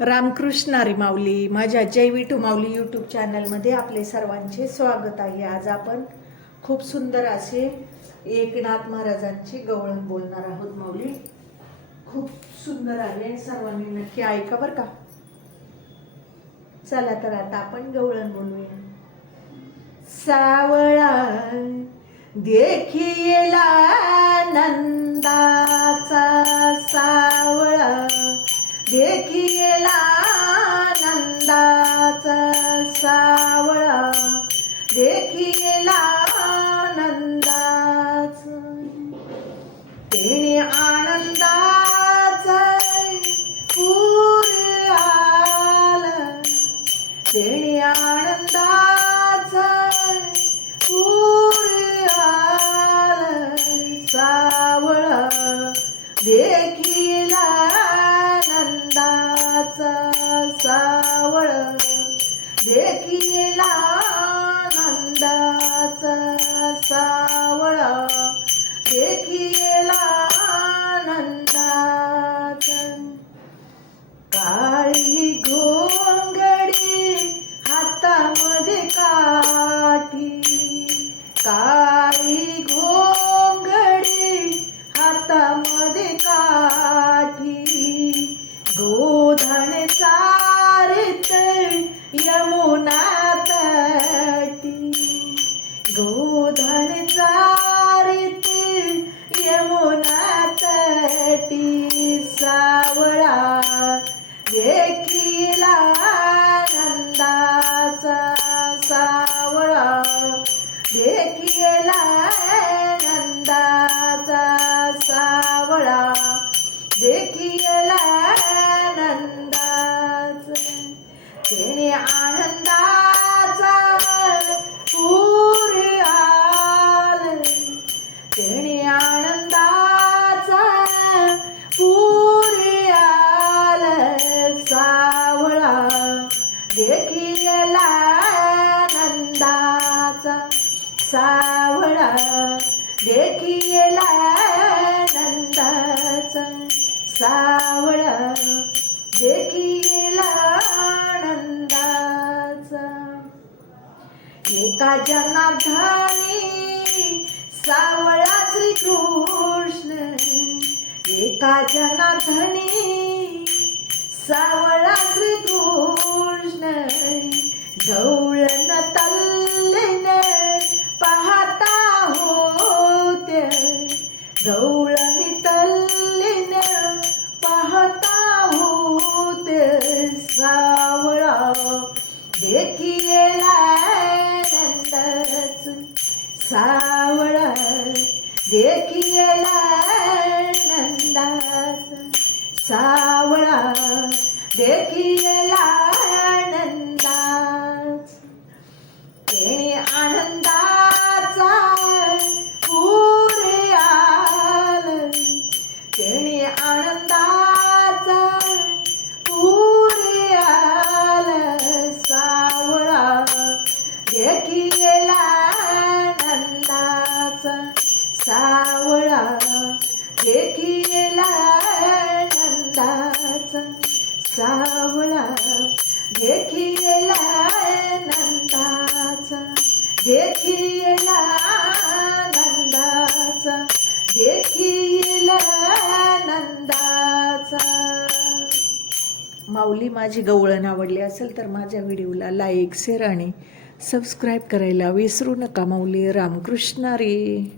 रामकृष्ण माऊली माझ्या जैवी विठू माऊली यूट्यूब चॅनलमध्ये आपले सर्वांचे स्वागत आहे. आज आपण खूप सुंदर असे एकनाथ महाराजांची गवळण बोलणार आहोत माऊली. खूप सुंदर आहे सर्वांनी नक्की ऐका बरं का. चला तर आता आपण गवळण बोलूया. सावळा देखिला नंदाचा सावळा. देखिला नंदाचा सावळा. देखिला नंदाच. तेने आनंदाचा पूर आला. तेने आनंदाचा पूर आला. सावळा देखिला नंदाचा सावळ देखिला नंदाचा सावळ देखिला नंदाचा काळी घोंगडी हातामध्ये काठी. काळी घोंगडी हातामध्ये काठी. गो देखिला नंदाचा सावळा. देखिला नंदाचा. तेने आनंदाचा पूर आल. तेने आनंदाचा पूर आल सावळा. देखिला नंदाचा. सावळा देखिला नंदाचा सावळा देखिला नंदाचा एका जनार्दनी सावळा श्रीकृष्ण. एका जनार्दनी सावळा श्रीकृष्ण. गवळण तल्ला गवळणी तल्लीन पाहता होते सावळा. देखियेला नंदच सावळा. देखियेला नंदाच सावळा. देखियेला सावळा देखिला नंदाचा सावळा देखिला नंदाचा देखिला नंदाचा देखिला नंदाचा माऊली माझी गवळण आवडली असेल तर माझ्या व्हिडिओला लाईक शेअर आणि सबस्क्राईब करायला विसरू नका माऊली. रामकृष्ण रे